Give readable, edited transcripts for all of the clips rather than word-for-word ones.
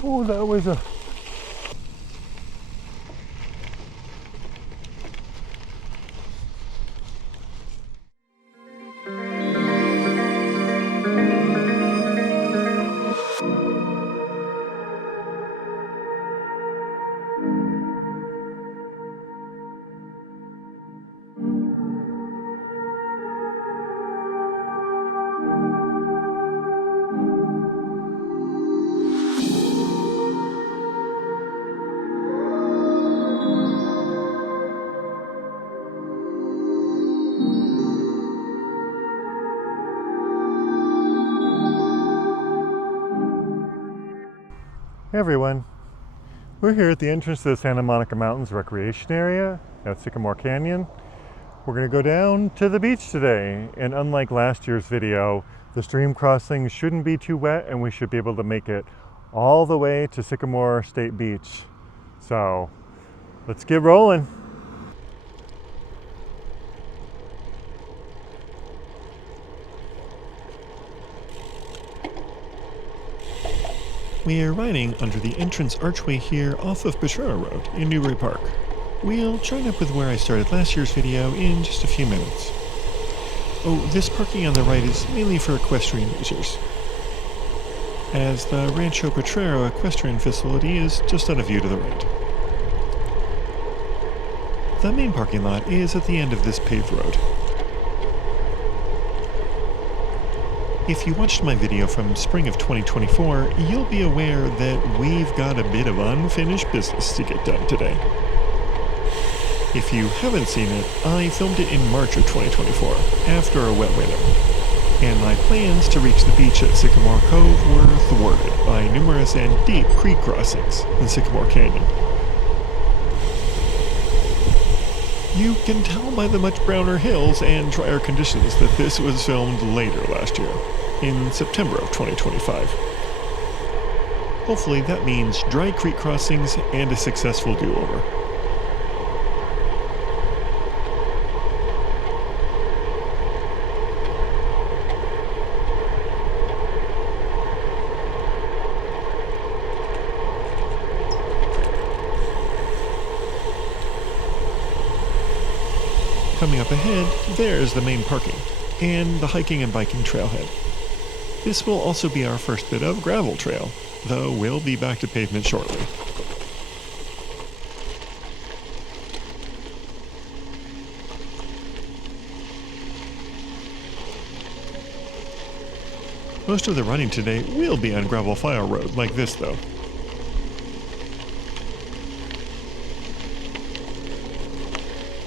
Oh, that was a... Hey everyone, we're here at the entrance to the Santa Monica Mountains Recreation Area at Sycamore Canyon. We're going to go down to the beach today, and unlike last year's video, the stream crossing shouldn't be too wet and we should be able to make it all the way to Sycamore State Beach. So let's get rolling. We are riding under the entrance archway here off of Potrero Rd in Newbury Park. We'll join up with where I started last year's video in just a few minutes. Oh, this parking on the right is mainly for equestrian users, as the Rancho Potrero equestrian facility is just out of view to the right. The main parking lot is at the end of this paved road. If you watched my video from spring of 2024, you'll be aware that we've got a bit of unfinished business to get done today. If you haven't seen it, I filmed it in March of 2024, after a wet winter, and my plans to reach the beach at Sycamore Cove were thwarted by numerous and deep creek crossings in Sycamore Canyon. You can tell by the much browner hills and drier conditions that this was filmed later last year, in September of 2025. Hopefully that means dry creek crossings and a successful do-over. Coming up ahead, there's the main parking, and the hiking and biking trailhead. This will also be our first bit of gravel trail, though we'll be back to pavement shortly. Most of the running today will be on gravel fireroad like this though.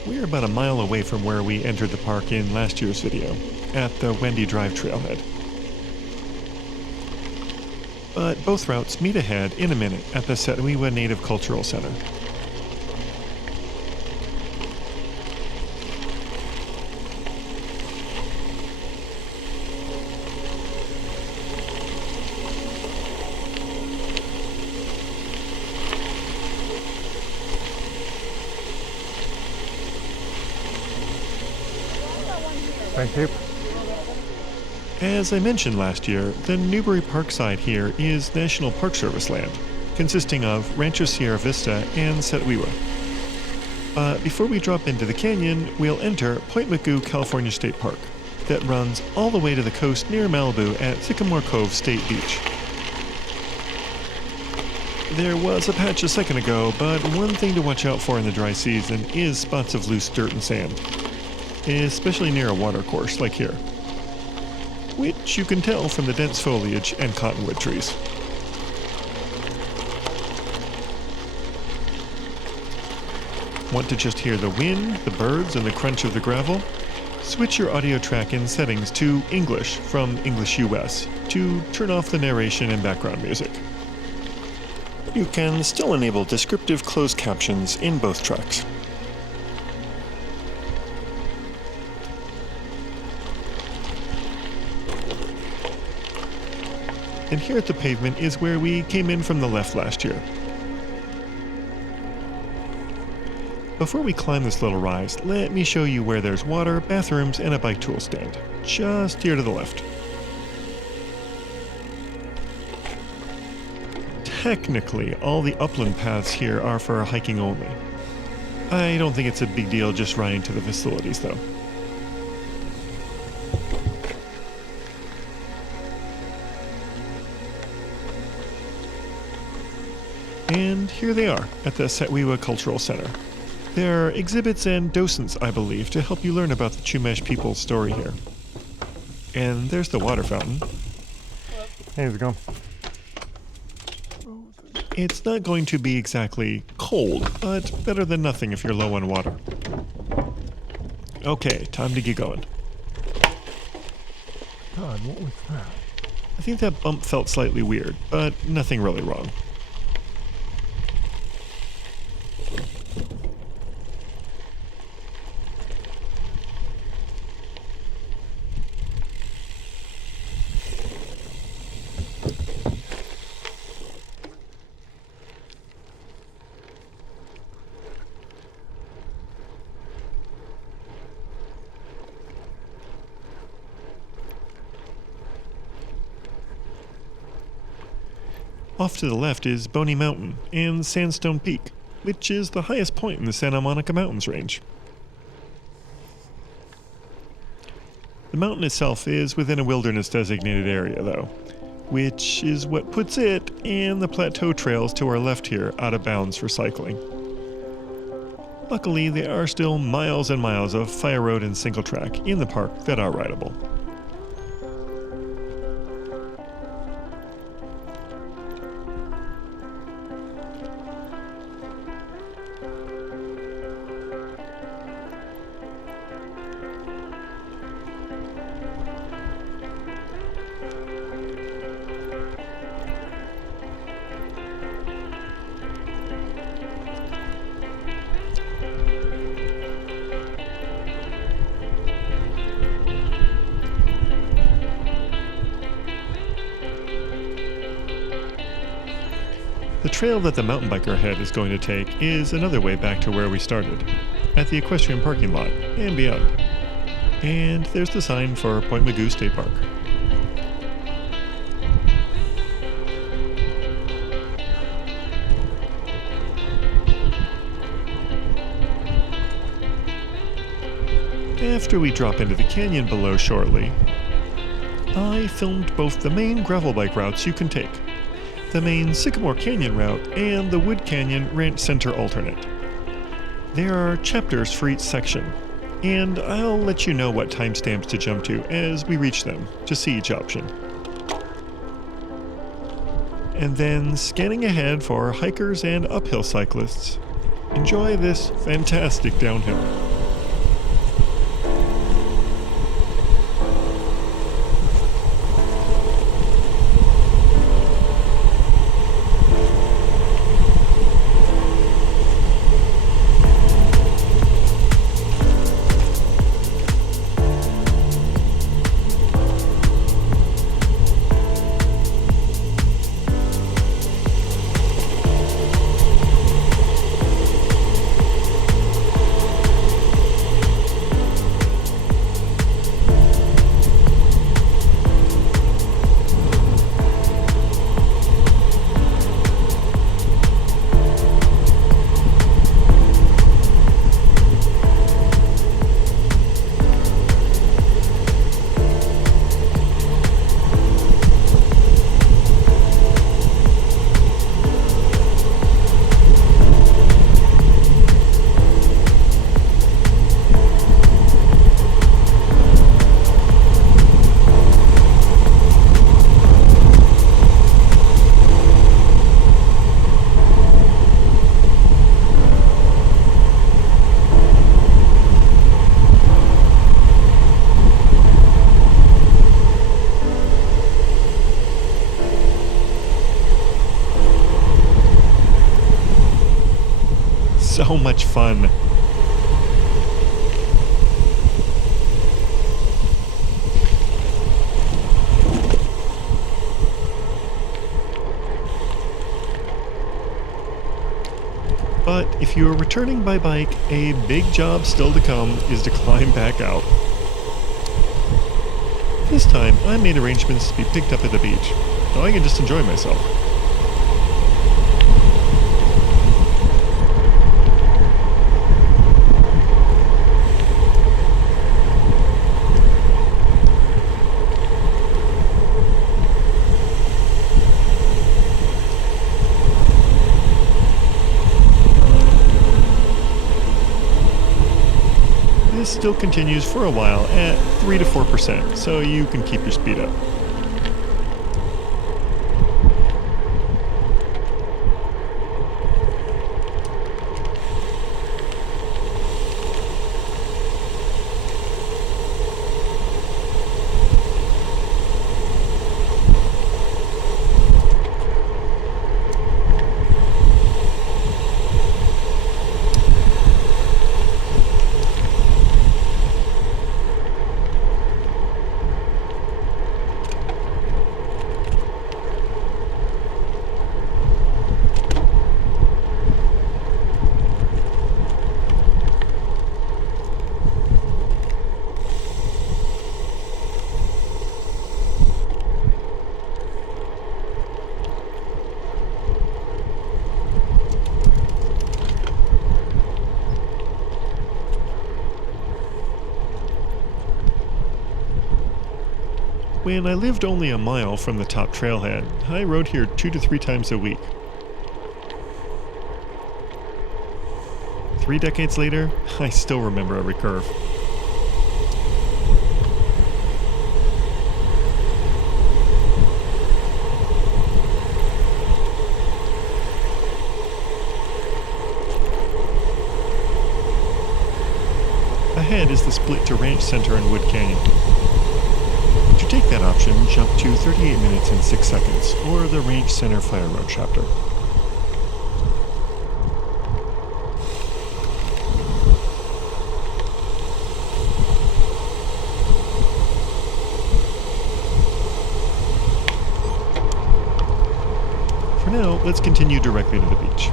We're about a mile away from where we entered the park in last year's video, at the Wendy Drive trailhead. But both routes meet ahead in a minute at the Setwiwa Native Cultural Center. Thank you. As I mentioned last year, the Newbury Park side here is National Park Service land, consisting of Rancho Sierra Vista and Setwiwa. Before we drop into the canyon, we'll enter Point Mugu California State Park, that runs all the way to the coast near Malibu at Sycamore Cove State Beach. There was a patch a second ago, but one thing to watch out for in the dry season is spots of loose dirt and sand, especially near a watercourse like here, which you can tell from the dense foliage and cottonwood trees. Want to just hear the wind, the birds, and the crunch of the gravel? Switch your audio track in settings to English from English US to turn off the narration and background music. You can still enable descriptive closed captions in both tracks. And here at the pavement is where we came in from the left last year. Before we climb this little rise, let me show you where there's water, bathrooms, and a bike tool stand, just here to the left. technically, all the upland paths here are for hiking only. I don't think it's a big deal just riding to the facilities, though. And here they are at the Setwiwa Cultural Center. There are exhibits and docents, I believe, to help you learn about the Chumash people's story here. And there's the water fountain. Hey, how's it going? It's not going to be exactly cold, but better than nothing if you're low on water. Okay, time to get going. God, what was that? I think that bump felt slightly weird, but nothing really wrong. Off to the left is Boney Mountain and Sandstone Peak, which is the highest point in the Santa Monica Mountains range. The mountain itself is within a wilderness designated area, though, which is what puts it and the plateau trails to our left here out of bounds for cycling. Luckily, there are still miles and miles of fire road and single track in the park that are rideable. The trail that the mountain biker ahead is going to take is another way back to where we started, at the equestrian parking lot and beyond. And there's the sign for Point Mugu State Park. After we drop into the canyon below shortly, I filmed both the main gravel bike routes you can take, the main Sycamore Canyon route, and the Wood Cyn Ranch Center alternate. There are chapters for each section, and I'll let you know what timestamps to jump to as we reach them to see each option. And then scanning ahead for hikers and uphill cyclists, enjoy this fantastic downhill. So much fun. But if you are returning by bike, a big job still to come is to climb back out. This time, I made arrangements to be picked up at the beach, so I can just enjoy myself. still continues for a while at 3 to 4%, so you can keep your speed up. When I lived only a mile from the top trailhead, I rode here 2 to 3 times a week. 3 decades later, I still remember every curve. Ahead is the split to Ranch Center and Wood Canyon. To take that option, jump to 38 minutes and 6 seconds, or the Ranch Center Fireroad chapter. For now, let's continue directly to the beach.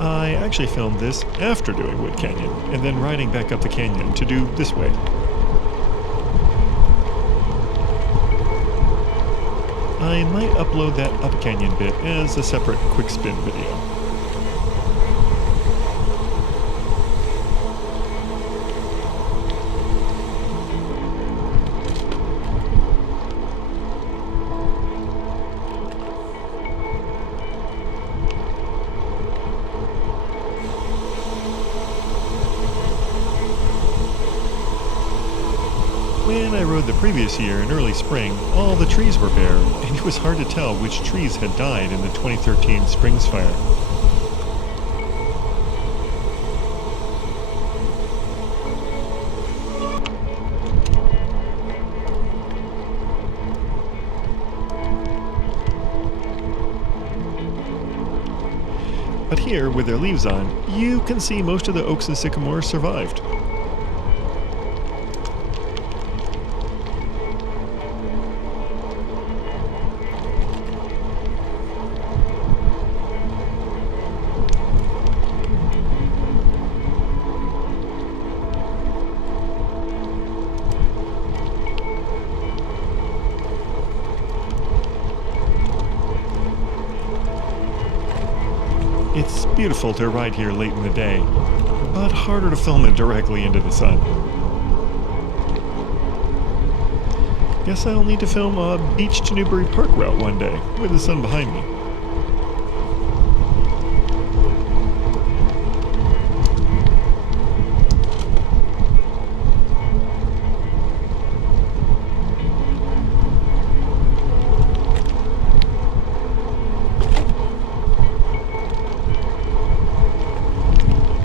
I actually filmed this after doing Wood Canyon, and then riding back up the canyon to do this way. I might upload that up canyon bit as a separate quick spin video. When I rode the previous year in early spring, all the trees were bare, and it was hard to tell which trees had died in the 2013 Springs fire. But here, with their leaves on, you can see most of the oaks and sycamores survived. It's beautiful to ride here late in the day, but harder to film it directly into the sun. Guess I'll need to film a beach to Newbury Park route one day, with the sun behind me.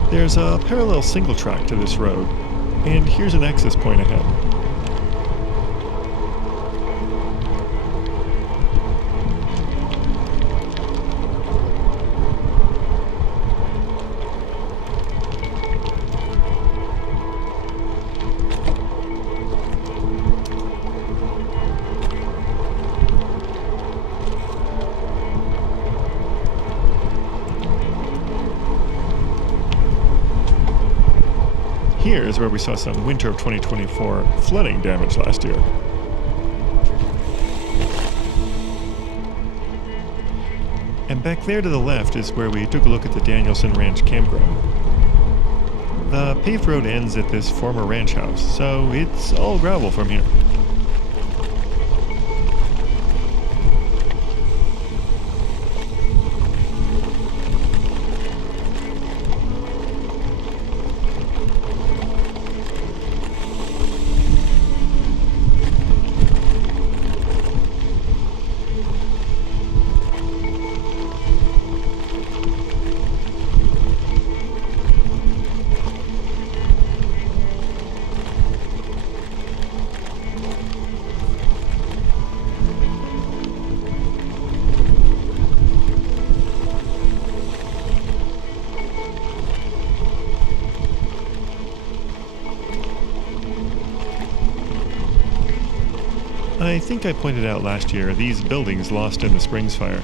There's a parallel single track to this road, and here's an access point ahead. Here is where we saw some winter of 2024 flooding damage last year. And back there to the left is where we took a look at the Danielson Ranch Campground. The paved road ends at this former ranch house, so it's all gravel from here. I think I pointed out last year these buildings lost in the Springs fire.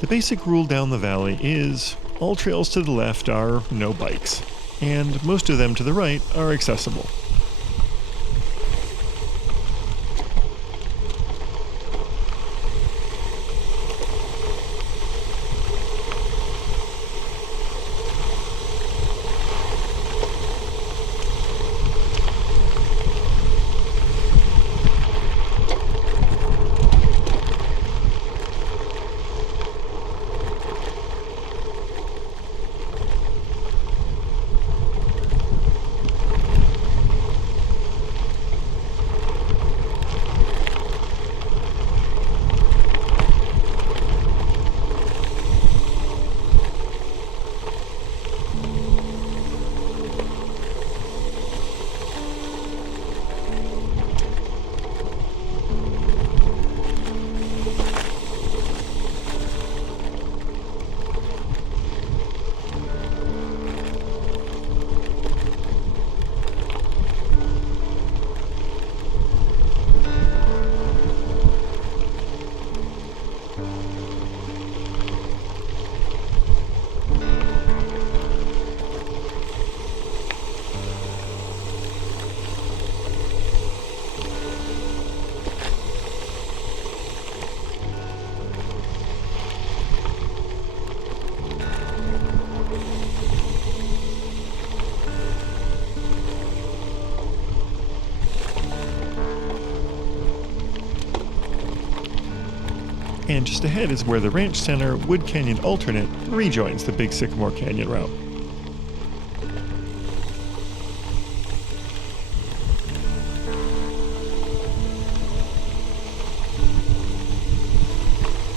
The basic rule down the valley is all trails to the left are no bikes, and most of them to the right are accessible. And just ahead is where the Ranch Center Wood Canyon alternate rejoins the big Sycamore Canyon route.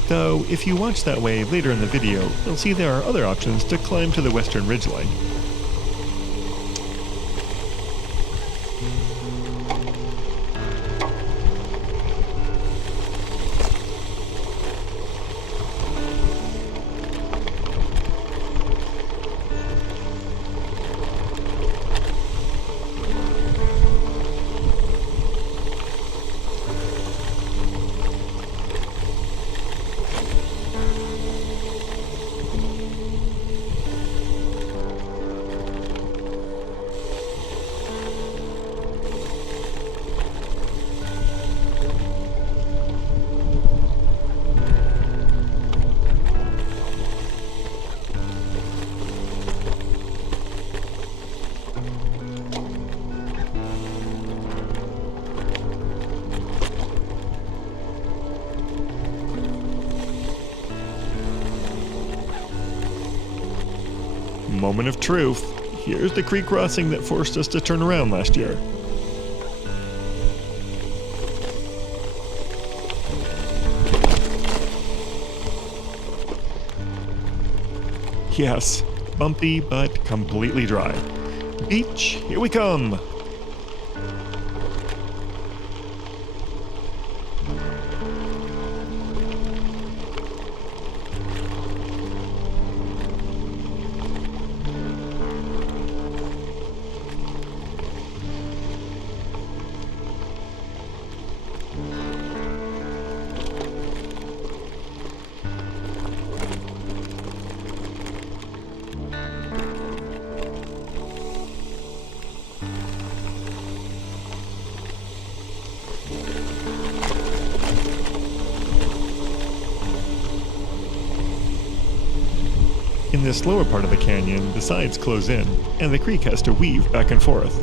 Though, if you watch that way later in the video, you'll see there are other options to climb to the western ridgeline. Moment of truth. Here's the creek crossing that forced us to turn around last year. Yes, bumpy but completely dry. Beach, here we come! In this lower part of the canyon, the sides close in, and the creek has to weave back and forth.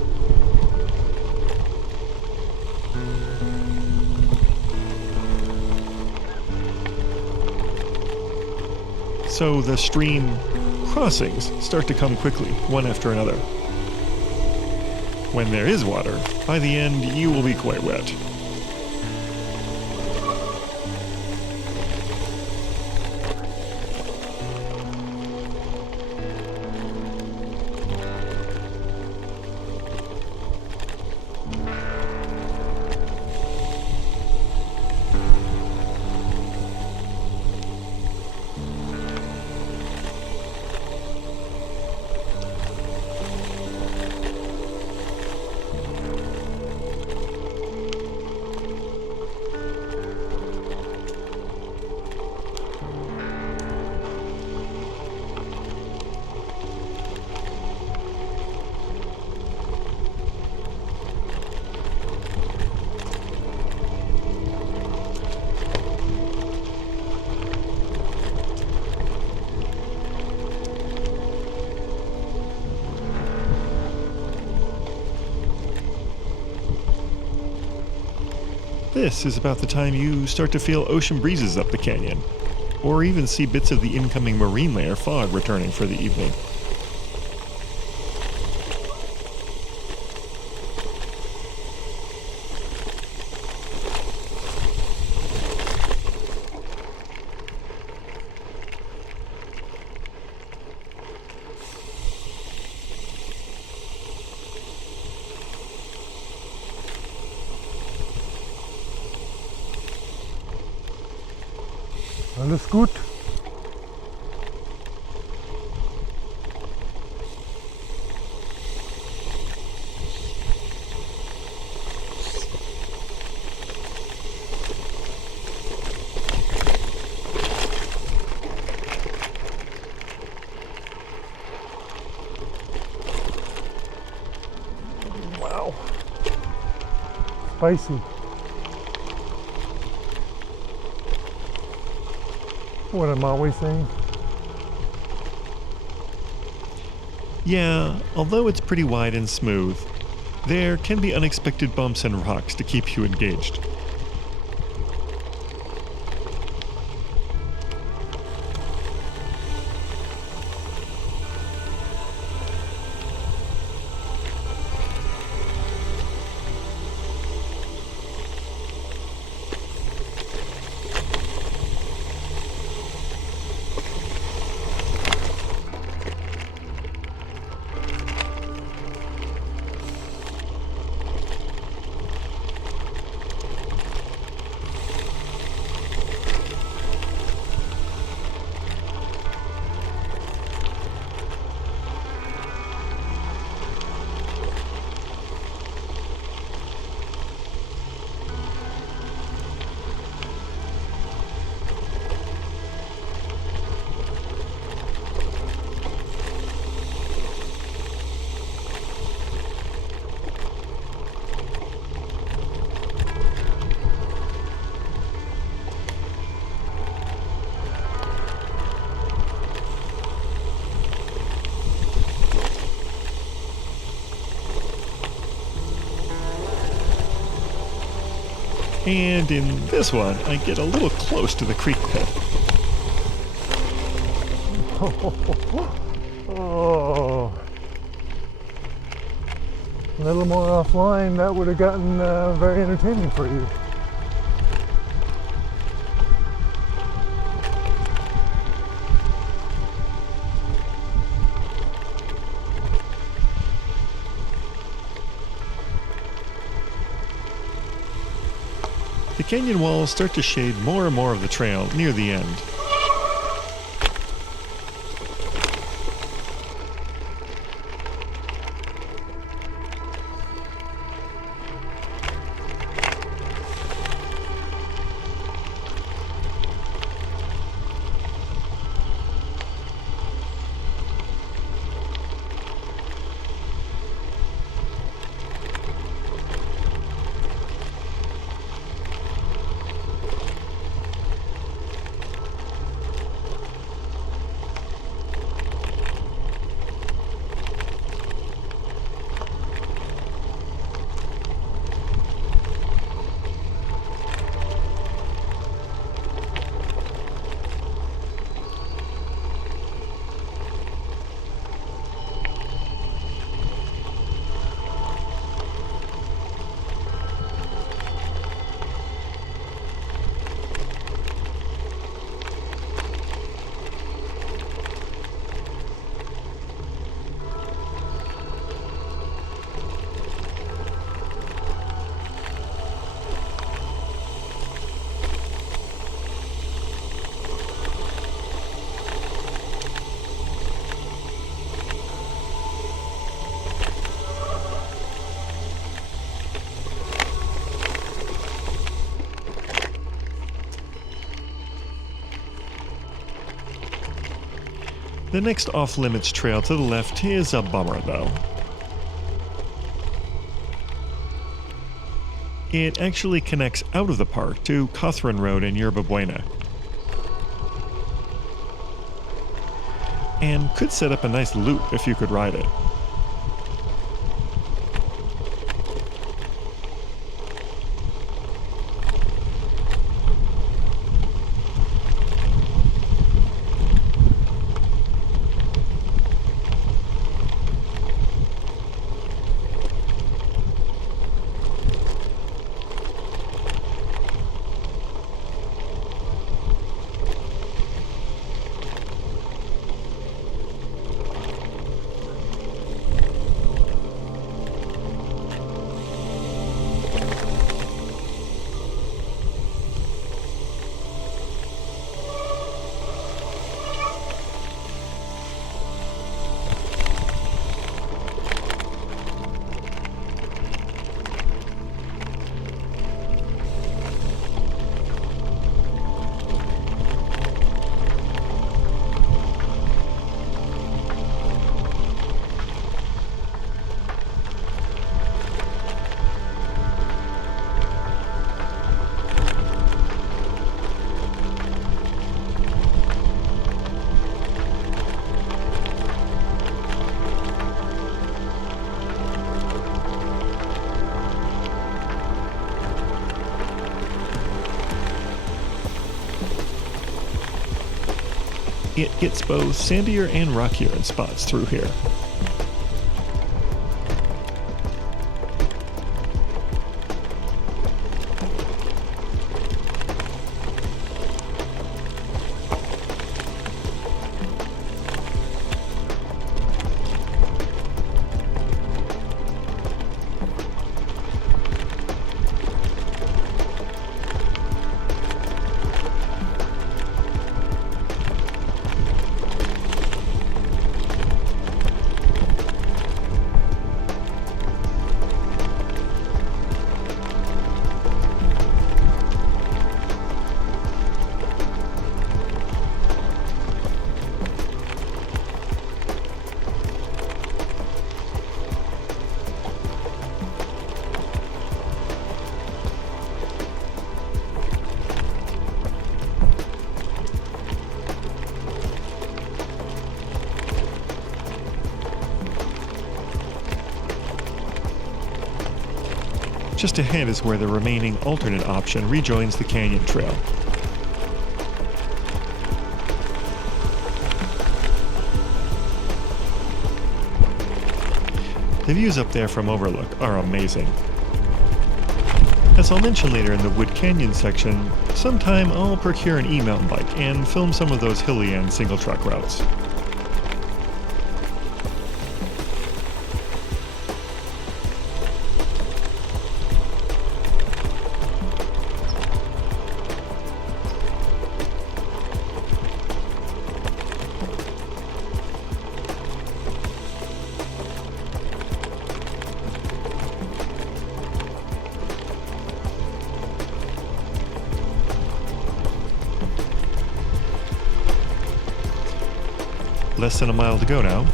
So the stream crossings start to come quickly, one after another. When there is water, by the end you will be quite wet. This is about the time you start to feel ocean breezes up the canyon, or even see bits of the incoming marine layer fog returning for the evening. Alles gut? Wow. Spicy. What I'm always saying. Yeah, although it's pretty wide and smooth, there can be unexpected bumps and rocks to keep you engaged. And in this one, I get a little close to the creek bed. Oh. little more offline, that would have gotten very entertaining for you. The canyon walls start to shade more and more of the trail near the end. The next off-limits trail to the left is a bummer, though. It actually connects out of the park to Potrero Rd in Yerba Buena, and could set up a nice loop if you could ride it. It gets both sandier and rockier in spots through here. Just ahead is where the remaining alternate option rejoins the canyon trail. The views up there from Overlook are amazing. As I'll mention later in the Wood Canyon section, sometime I'll procure an e-mountain bike and film some of those hilly and single track routes. Less than a mile to go now.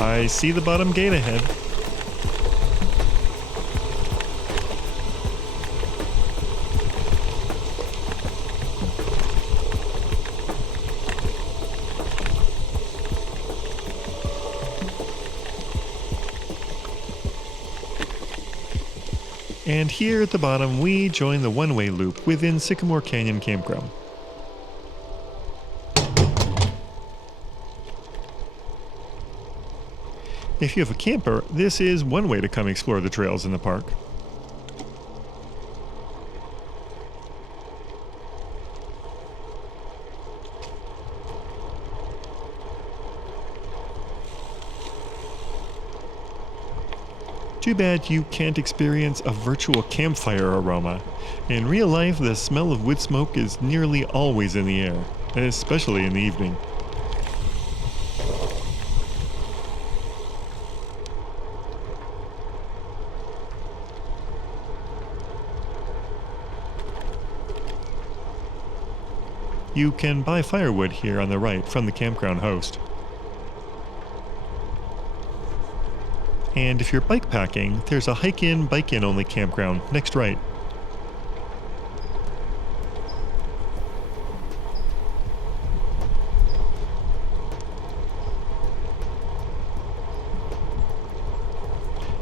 I see the bottom gate ahead. And here at the bottom, we join the one-way loop within Sycamore Canyon Campground. If you have a camper, this is one way to come explore the trails in the park. Too bad you can't experience a virtual campfire aroma. In real life, the smell of wood smoke is nearly always in the air, especially in the evening. You can buy firewood here on the right from the campground host. And if you're bike packing, there's a hike-in, bike-in only campground next right.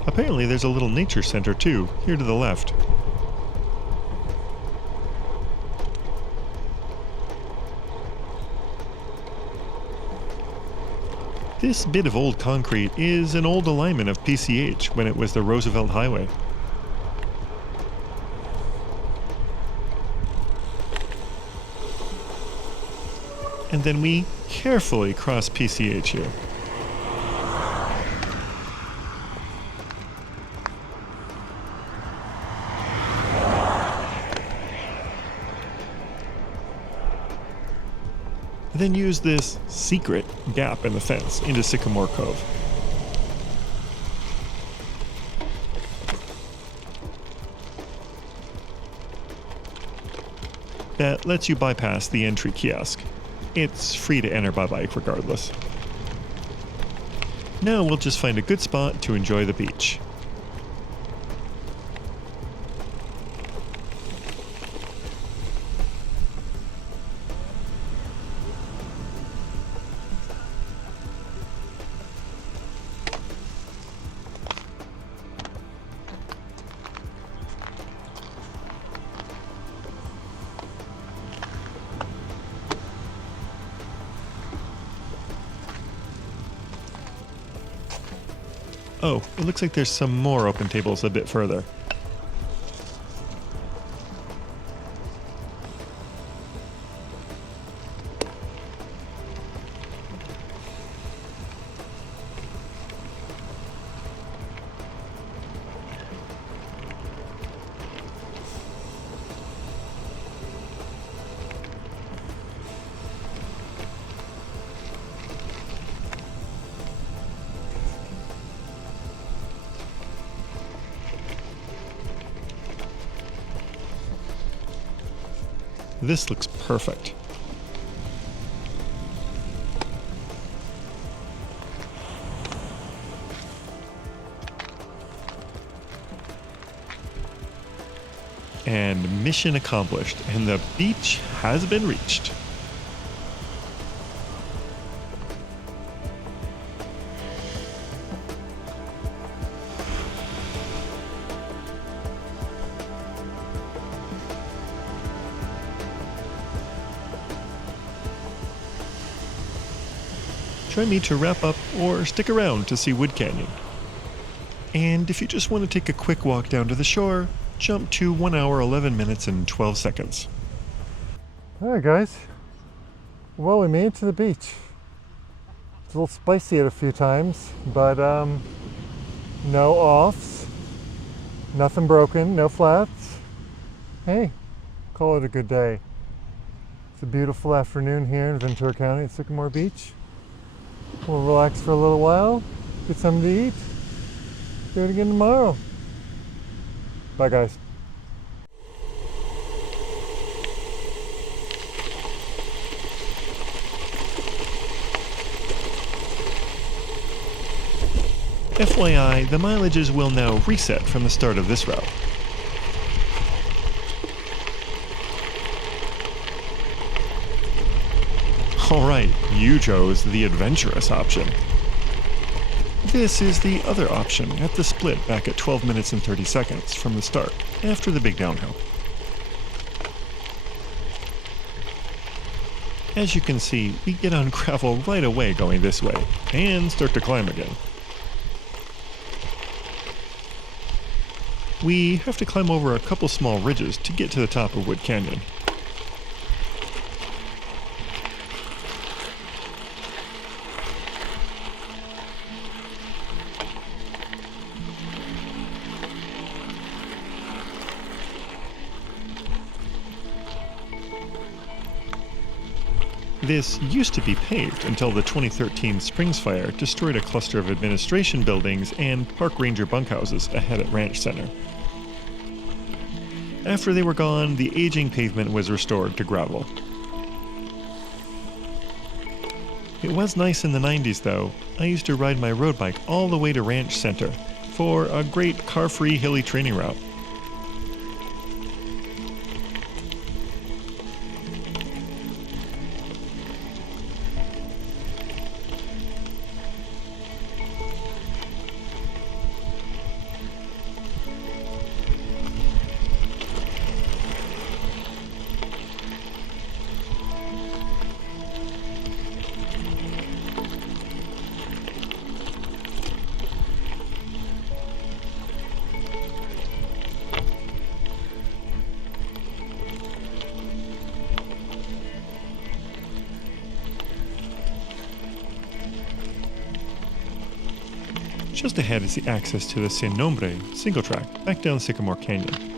Apparently there's a little nature center too, here to the left. This bit of old concrete is an old alignment of PCH when it was the Roosevelt Highway. And then we carefully cross PCH here. Then use this secret gap in the fence into Sycamore Cove. That lets you bypass the entry kiosk. It's free to enter by bike regardless. Now we'll just find a good spot to enjoy the beach. Oh, it looks like there's some more open tables a bit further. This looks perfect. And mission accomplished, and the beach has been reached. Join me to wrap up or stick around to see Wood Canyon. And if you just want to take a quick walk down to the shore, jump to 1 hour 11 minutes and 12 seconds. Alright guys, well we made it to the beach. It's a little spicy at a few times, but no offs, nothing broken, no flats. Hey, call it a good day. It's a beautiful afternoon here in Ventura County at Sycamore Beach. We'll relax for a little while, get something to eat, do it again tomorrow. Bye guys. FYI, the mileages will now reset from the start of this route. Alright, you chose the adventurous option. This is the other option at the split back at 12 minutes and 30 seconds from the start, after the big downhill. As you can see, we get on gravel right away going this way, and start to climb again. We have to climb over a couple small ridges to get to the top of Wood Canyon. This used to be paved until the 2013 Springs fire destroyed a cluster of administration buildings and park ranger bunkhouses ahead at Ranch Center. After they were gone, the aging pavement was restored to gravel. It was nice in the 90s though. I used to ride my road bike all the way to Ranch Center for a great car-free hilly training route. Just ahead is the access to the Sin Nombre single track back down Sycamore Canyon.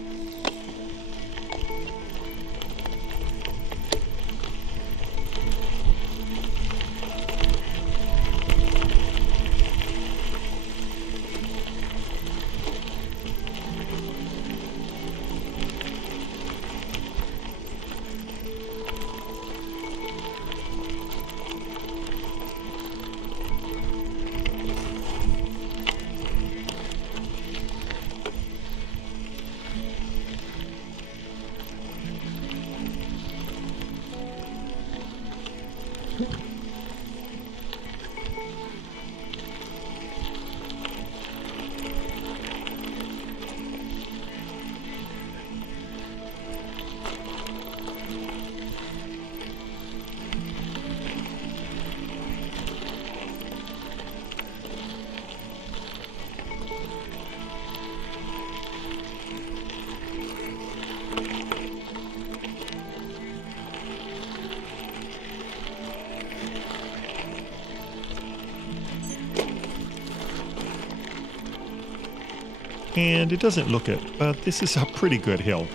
And it doesn't look it, but this is a pretty good hill.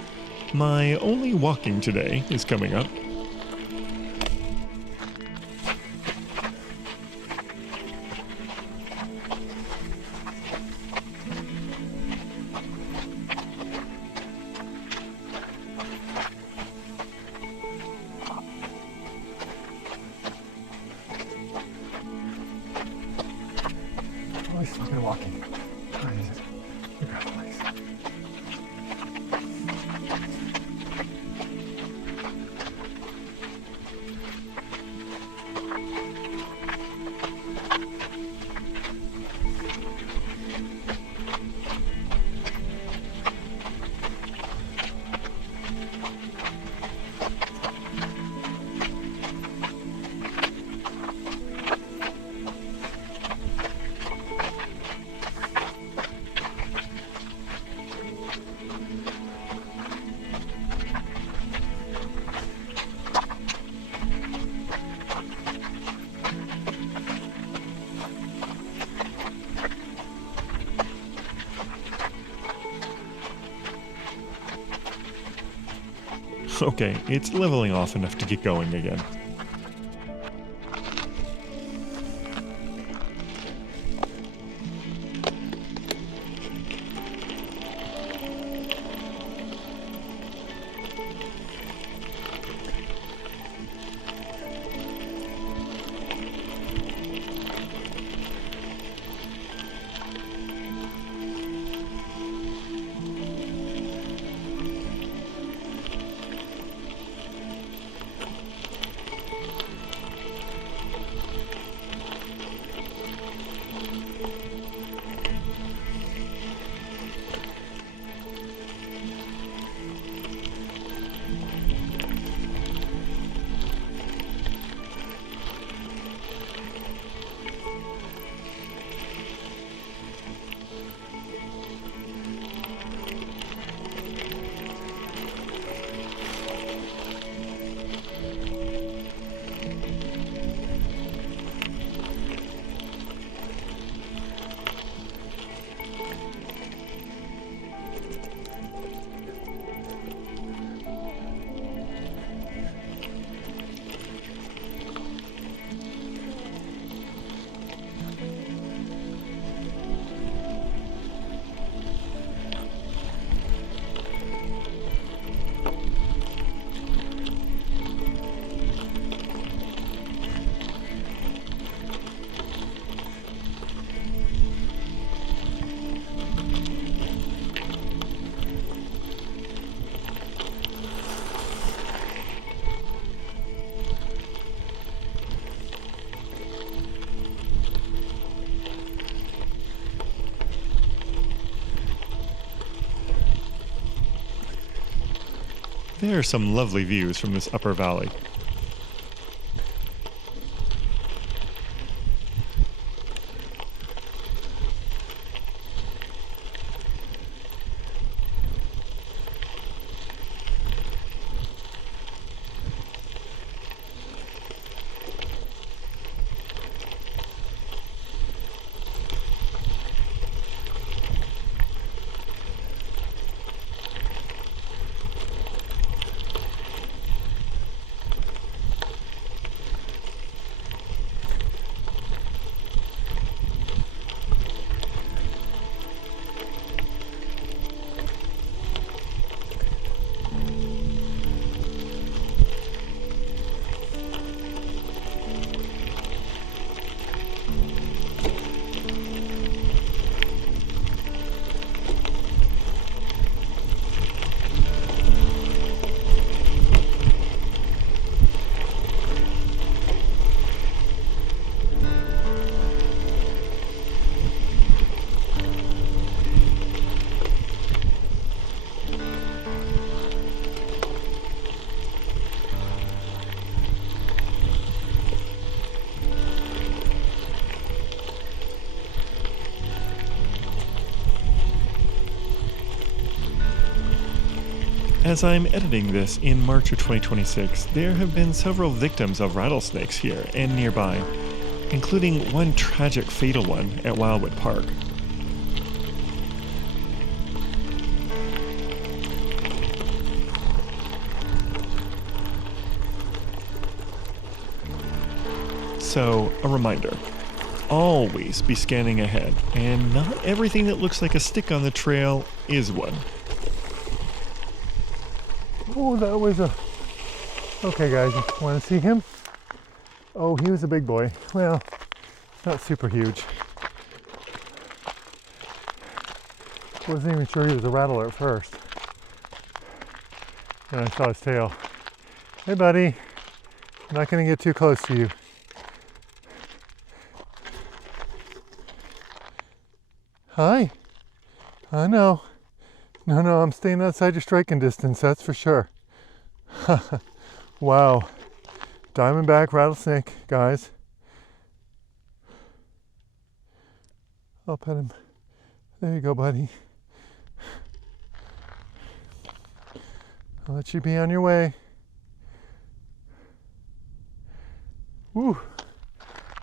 My only walking today is coming up. Oh, he's fucking walking. Where is it? You got the place. Okay, it's leveling off enough to get going again. There are some lovely views from this upper valley. As I'm editing this in March of 2026, there have been several victims of rattlesnakes here and nearby, including one tragic fatal one at Wildwood Park. So, a reminder. Always be scanning ahead, and not everything that looks like a stick on the trail is one. Oh, that was a... Okay, guys, want to see him? Oh, he was a big boy. Well, not super huge. Wasn't even sure he was a rattler at first. And I saw his tail. Hey buddy, I'm not gonna get too close to you. Hi. I know. No, I'm staying outside your striking distance, that's for sure. Wow. Diamondback rattlesnake, guys. I'll pet him. There you go, buddy. I'll let you be on your way. Woo.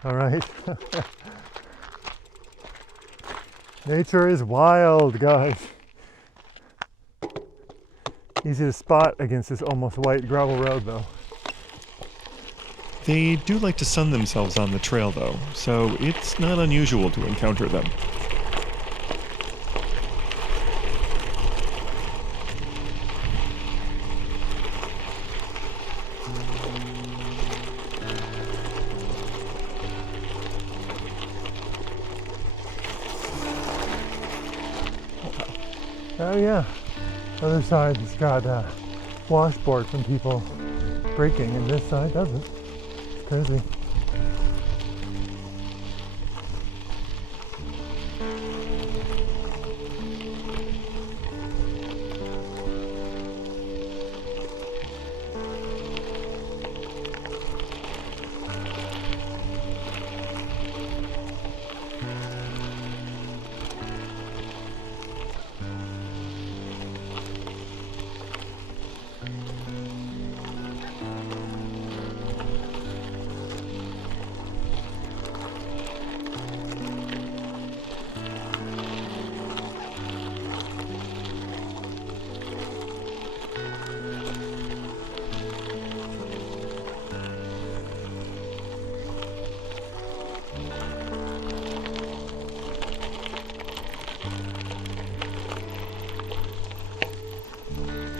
All right. Nature is wild, guys. Easy to spot against this almost white gravel road, though. They do like to sun themselves on the trail, though, so it's not unusual to encounter them. Oh yeah, other side has got washboard from people breaking, and this side doesn't. It's crazy.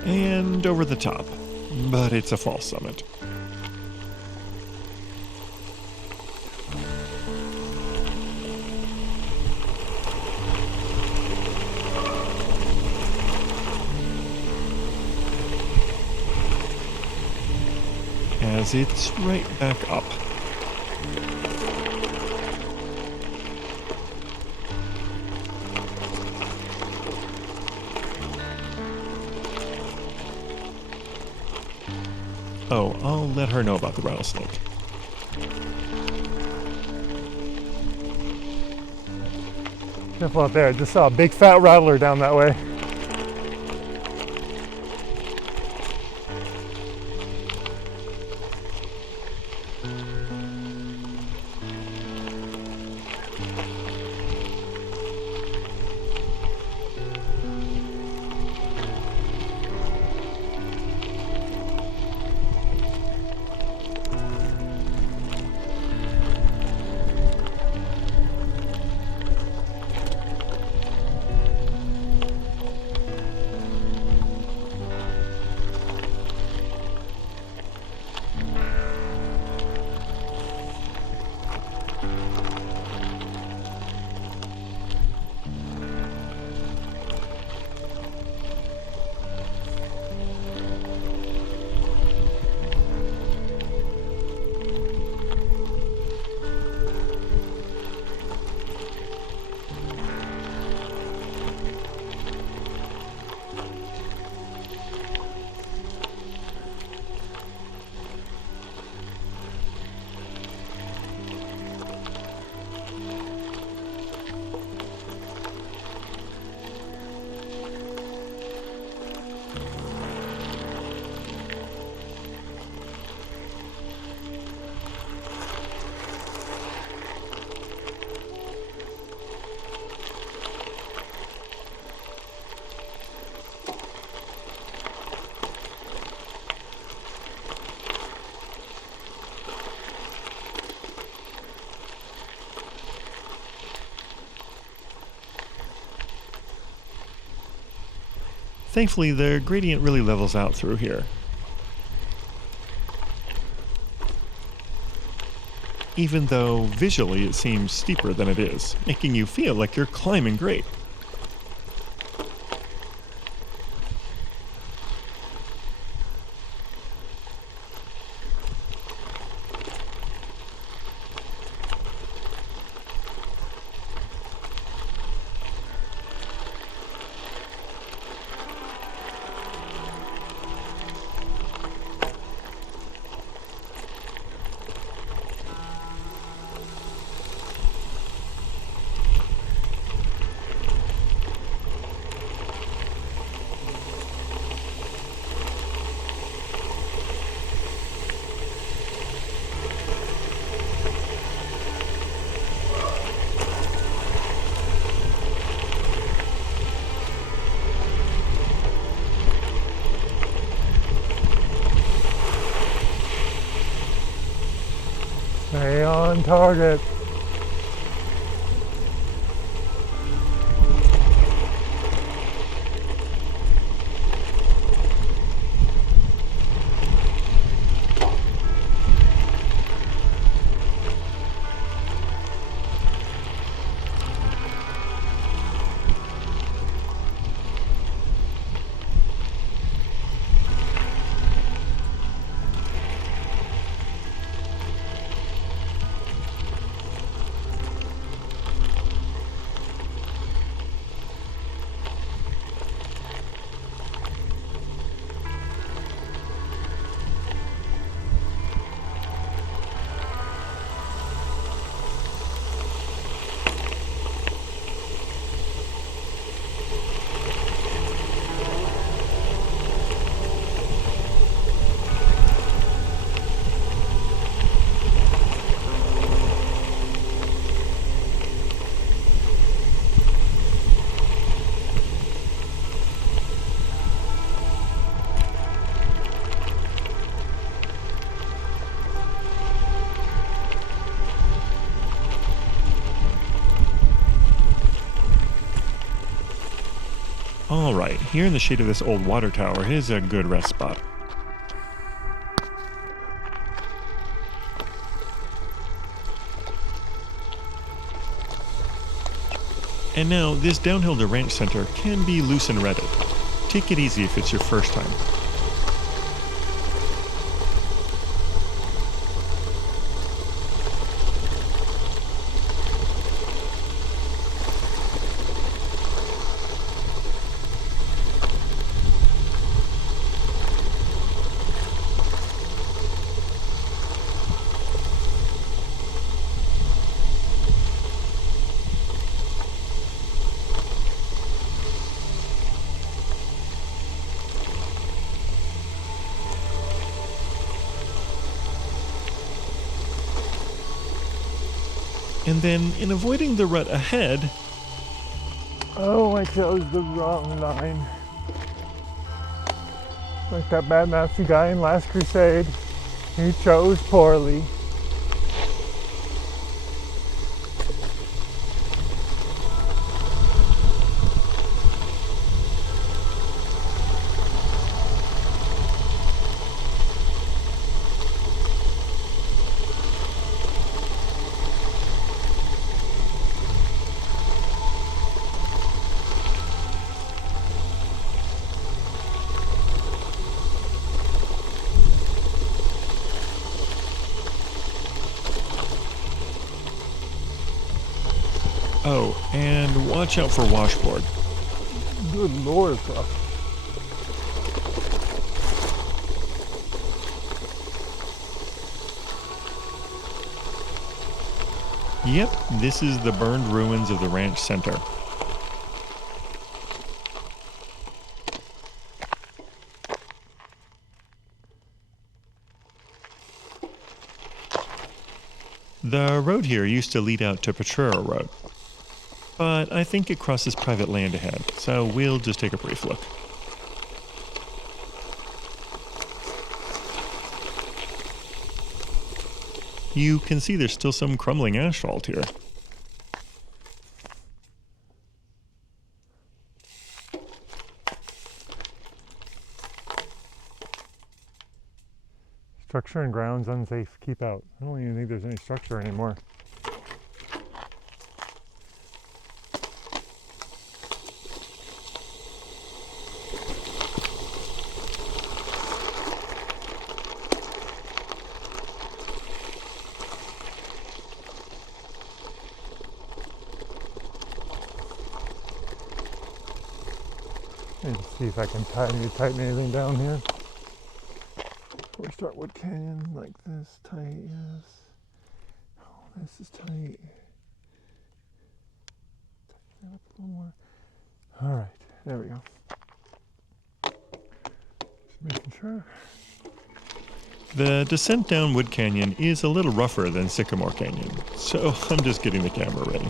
And over the top, but it's a false summit. As it's right back up. Oh, I'll let her know about the rattlesnake. Careful out there. I just saw a big fat rattler down that way. Thankfully, the gradient really levels out through here. Even though visually it seems steeper than it is, making you feel like you're climbing great. target. Alright, here in the shade of this old water tower is a good rest spot. And now, this downhill to Ranch Center can be loose and rutted. Take it easy if it's your first time. And then, in avoiding the rut ahead... Oh, I chose the wrong line. Like that bad Nazi guy in Last Crusade. He chose poorly. Oh, and watch out for washboard. Good lord, bro. Yep, this is the burned ruins of the ranch center. The road here used to lead out to Potrero Rd, but I think it crosses private land ahead, so we'll just take a brief look. You can see there's still some crumbling asphalt here. Structure and grounds unsafe. Keep out. I don't even think there's any structure anymore. Let me see if I can tighten anything down here. We start Wood Canyon like this, tight, yes. Oh, this is tight. Tighten it up a little more. All right, there we go. Just making sure. The descent down Wood Canyon is a little rougher than Sycamore Canyon, so I'm just getting the camera ready.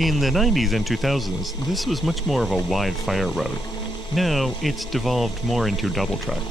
In the 90s and 2000s, this was much more of a wide fire road. Now, it's devolved more into double track.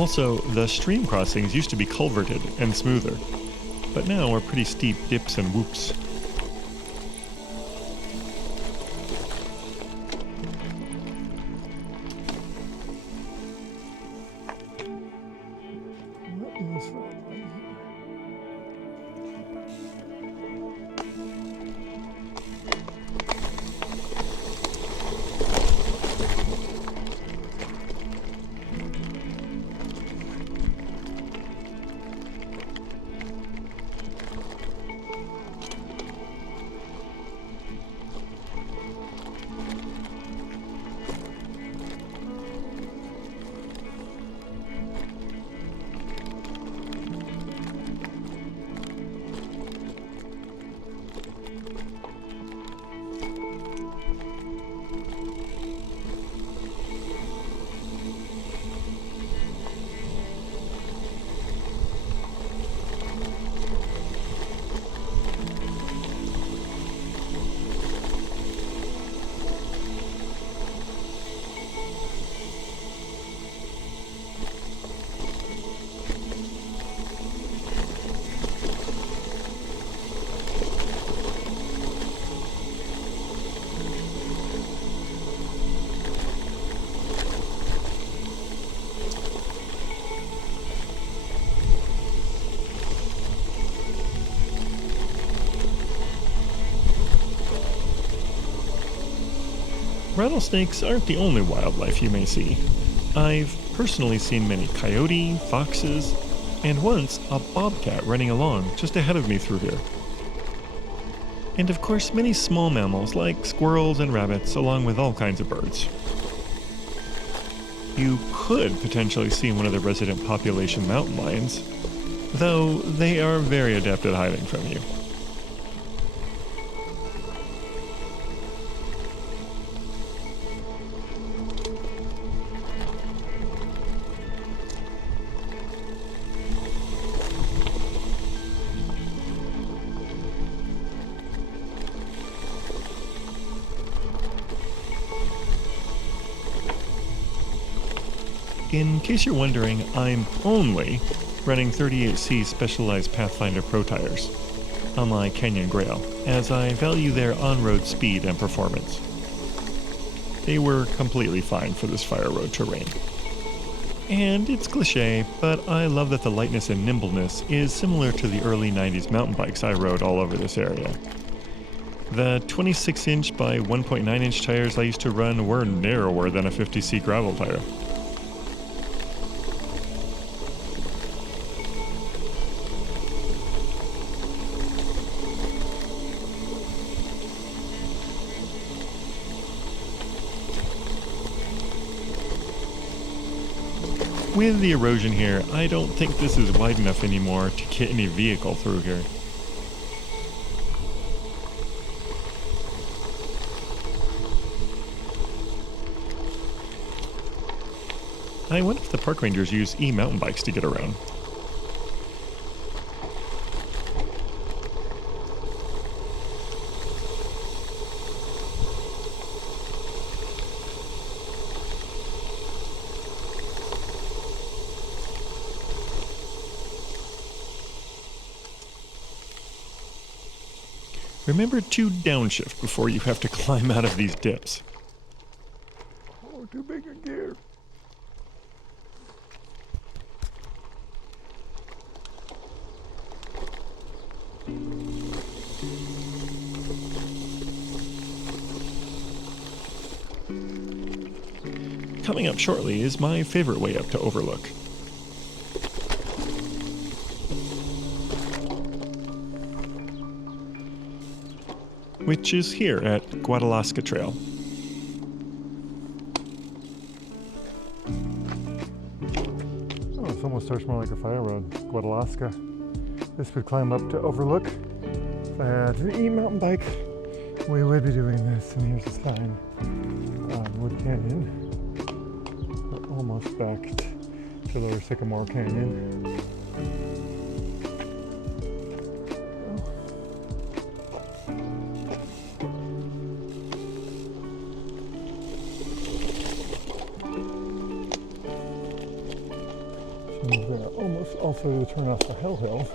Also, the stream crossings used to be culverted and smoother, but now are pretty steep dips and whoops. Rattlesnakes aren't the only wildlife you may see. I've personally seen many coyote, foxes, and once a bobcat running along just ahead of me through here. And of course many small mammals like squirrels and rabbits, along with all kinds of birds. You could potentially see one of the resident population mountain lions, though they are very adept at hiding from you. In case you're wondering, I'm only running 38C Specialized Pathfinder Pro tires on my Canyon Grail, as I value their on-road speed and performance. They were completely fine for this fire road terrain. And it's cliche, but I love that the lightness and nimbleness is similar to the early 90s mountain bikes I rode all over this area. The 26-inch by 1.9-inch tires I used to run were narrower than a 50C gravel tire. With the erosion here, I don't think this is wide enough anymore to get any vehicle through here. I wonder if the park rangers use e-mountain bikes to get around. Remember to downshift before you have to climb out of these dips. Oh, too big a gear. Coming up shortly is my favorite way up to Overlook. Which is here at Guadalasca Trail. Oh, it almost starts more like a fire road. Guadalasca. This would climb up to Overlook. If I had an e-mountain bike, we would be doing this. And here's the sign on Wood Canyon. We're almost back to lower Sycamore Canyon. We're almost also to turn off the hill.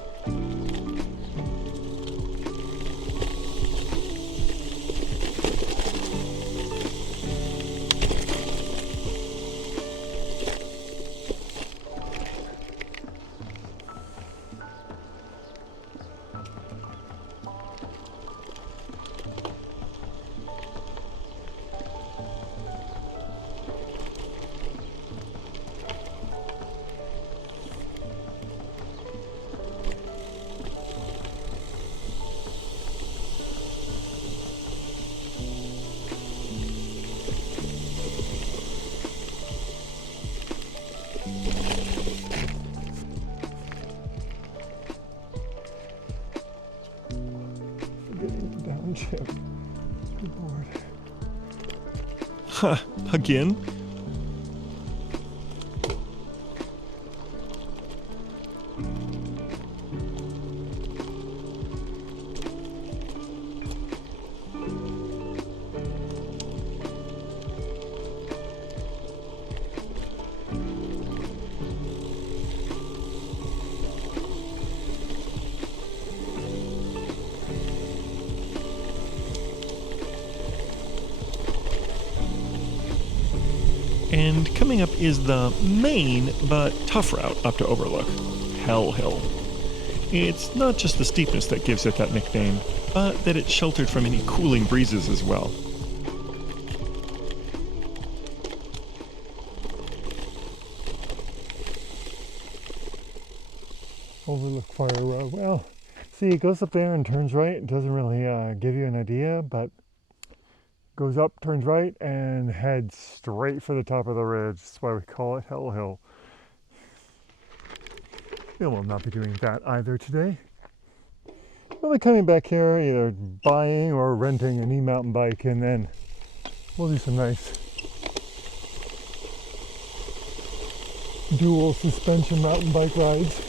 Downshift. Good board. Huh, again? And coming up is the main but tough route up to Overlook, Hell Hill. It's not just the steepness that gives it that nickname, but that it's sheltered from any cooling breezes as well. Overlook Fire Road. Well, see, it goes up there and turns right. It doesn't really give you an idea, but goes up, turns right, and heads straight for the top of the ridge. That's why we call it Hell Hill. We will not be doing that either today. We'll be coming back here, either buying or renting an e-mountain bike, and then we'll do some nice dual suspension mountain bike rides.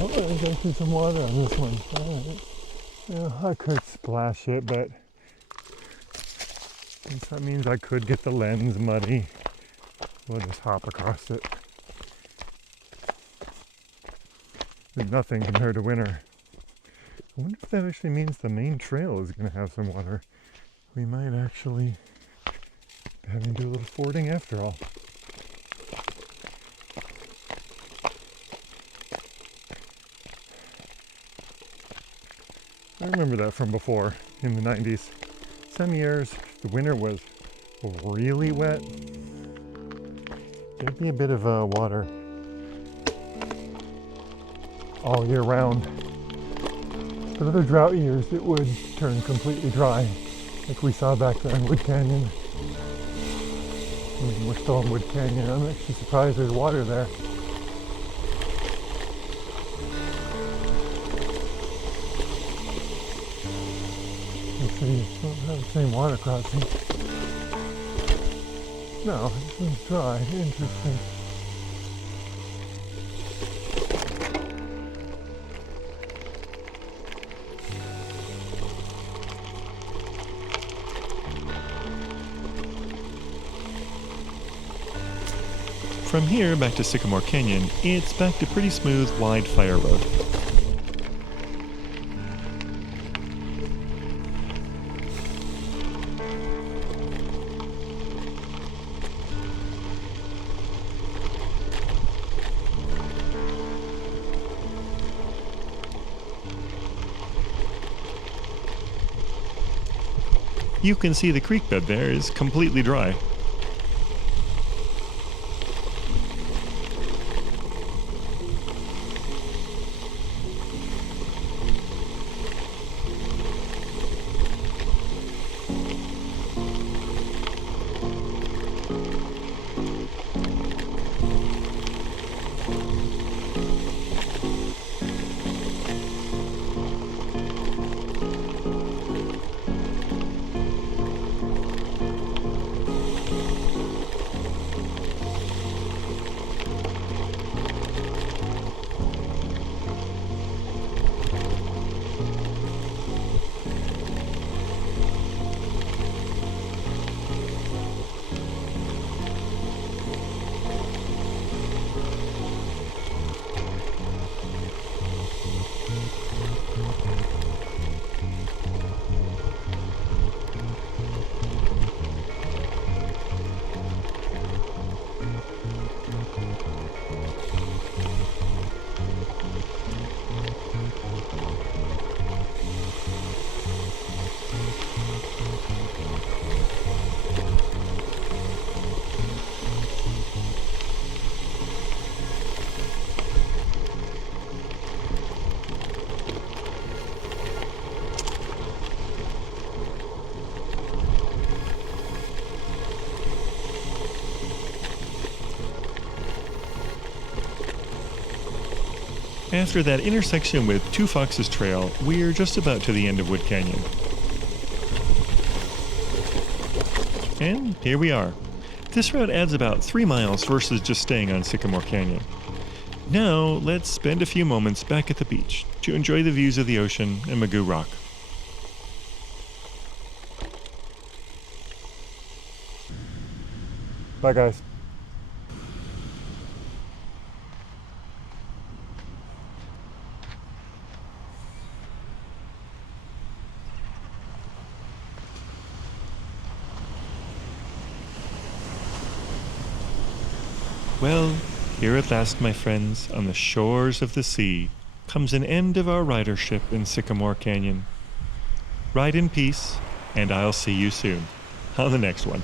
Oh, there's actually some water on this one. All right. Yeah, I could splash it, but that means I could get the lens muddy. We'll just hop across it. It's nothing compared to winter. I wonder if that actually means the main trail is going to have some water. We might actually be having to do a little fording after all. I remember that from before, in the 90s. Some years, the winter was really wet. There'd be a bit of water all year round. But other drought years, it would turn completely dry, like we saw back there in Wood Canyon. We're still in Wood Canyon. I'm actually surprised there's water there. These don't have the same water crossing. No, this one's dry. Interesting. From here back to Sycamore Canyon, it's back to pretty smooth, wide fire road. You can see the creek bed there is completely dry. After that intersection with Two Foxes Trail, we're just about to the end of Wood Canyon. And here we are. This route adds about 3 miles versus just staying on Sycamore Canyon. Now, let's spend a few moments back at the beach to enjoy the views of the ocean and Mugu Rock. Bye, guys. Well, here at last, my friends, on the shores of the sea, comes an end of our ridership in Sycamore Canyon. Ride in peace, and I'll see you soon on the next one.